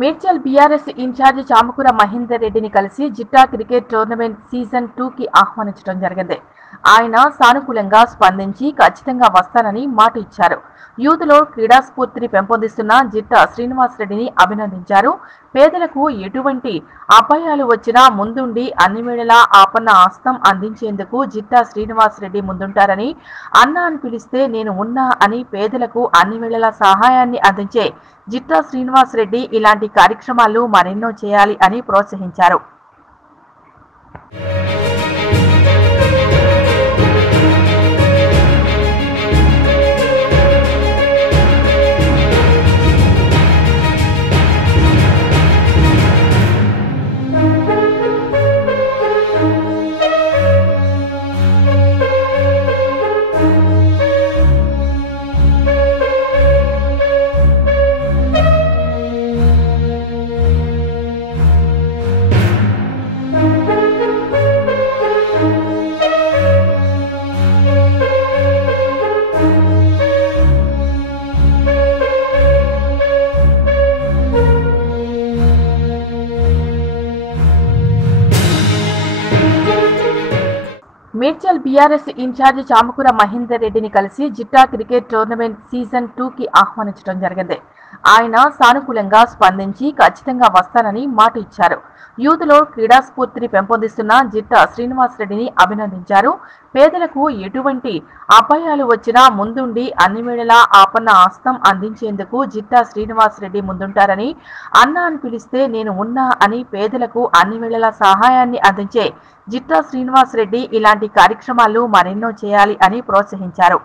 Medchal BRS incharge Chamakura Mahender రెడ్డిని కలిసి Jitta cricket tournament season 2కి ఆహ్వానించడం జరిగింది. ఆయన సానుకూలంగా స్పందించి ఖచ్చితంగా వస్తానని మాట ఇచ్చారు. యూత్లో క్రీడా స్ఫూర్తిని పెంపొందిస్తున్న జిట్టా శ్రీనివాసరెడ్డిని అభినందించారు. పేదలకు ఎటువంటి అపాయాలు వచ్చినా ముందుండి అన్ని వేళలా ఆపన్న హస్తం అందించేందుకు జిట్టా శ్రీనివాసరెడ్డి ముందుంటారని, అన్నా అని పిలిస్తే నేను ఉన్నా అని పేదలకు అన్ని వేళలా సహాయాన్ని అందించే జిట్టా శ్రీనివాసరెడ్డి ఇలాంటి కార్యక్రమాలు మరెన్నో చేయాలి అని ప్రోత్సహించారు. మేడ్చల్ బీఆర్ఎస్ ఇన్ఛార్జి చామకూర మహేందర్ రెడ్డిని కలిసి జిట్టా క్రికెట్ టోర్నమెంట్ సీజన్ 2కి ఆహ్వానించడం జరిగింది. ఆయన సానుకూలంగా స్పందించి ఖచ్చితంగా వస్తానని మాట ఇచ్చారు. యూత్లో క్రీడా స్ఫూర్తిని పెంపొందిస్తున్న జిట్టా శ్రీనివాసరెడ్డిని అభినందించారు. పేదలకు ఎటువంటి అపాయాలు వచ్చినా ముందుండి అన్ని వేళలా ఆపన్న హస్తం అందించేందుకు జిట్టా శ్రీనివాసరెడ్డి ముందుంటారని, అన్నా అని పిలిస్తే నేను ఉన్నా అని పేదలకు అన్ని వేళలా సహాయాన్ని అందించే జిట్టా శ్రీనివాసరెడ్డి ఇలాంటి కార్యక్రమాలు మరెన్నో చేయాలి అని ప్రోత్సహించారు.